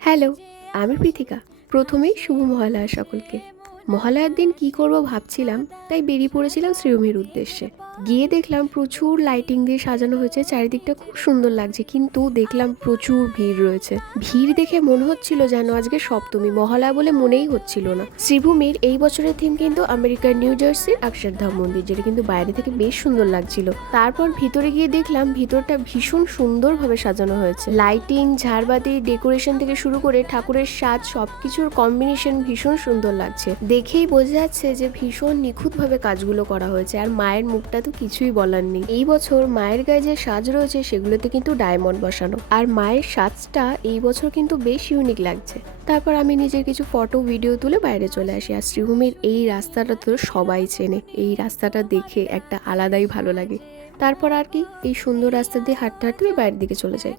Hello, আমি পৃথিকা। প্রথমেই শুভ মহালয়া সকলকে। মহালয়ার দিন কি করব ভাবছিলাম, তাই বেরিয়ে পড়েছিলাম শ্রীভূমির উদ্দেশ্যে। গিয়ে দেখলাম প্রচুর লাইটিং দিয়ে সাজানো হয়েছে, চারিদিকটা খুব সুন্দর লাগছে, কিন্তু দেখলাম প্রচুর ভিড় রয়েছে। ভিড় দেখে মনে হচ্ছিল যেন আজকে সপ্তমী, মহালয়া বলে মনেই হচ্ছিল না। শ্রীভূমির এই বছরের থিম কিন্তু আমেরিকার নিউ জার্সির অক্ষরধাম মন্দির, যেটা কিন্তু বাইরে থেকে বেশ সুন্দর লাগছিল। তারপর ভিতরে গিয়ে দেখলাম ভিতরটা ভীষণ সুন্দরভাবে সাজানো হয়েছে। লাইটিং, ঝাড়বাতি, ডেকোরেশন থেকে শুরু করে ঠাকুরের সাজ, সবকিছুর কম্বিনেশন ভীষণ সুন্দর লাগছে। দেখেই বোঝা যাচ্ছে যে ভীষণ নিখুঁতভাবে কাজগুলো করা হয়েছে। আর মায়ের মুখটা তো কিছুই বলার নেই। এই বছর মায়ের গায়ে যে সাজ রয়েছে সেগুলোতে কিন্তু ডায়মন্ড বসানো, আর মায়ের সাজটা এই বছর কিন্তু বেশ ইউনিক লাগছে। তারপর আমি নিজের কিছু ফটো ভিডিও তুলে বাইরে চলে আসি। আর শ্রীভূমির এই রাস্তাটা তো সবাই চেনে, এই রাস্তাটা দেখে একটা আলাদাই ভালো লাগে। তারপর আর কি, এই সুন্দর রাস্তা দিয়ে হাঁটতে হাঁটতে বাইরের দিকে চলে যাই।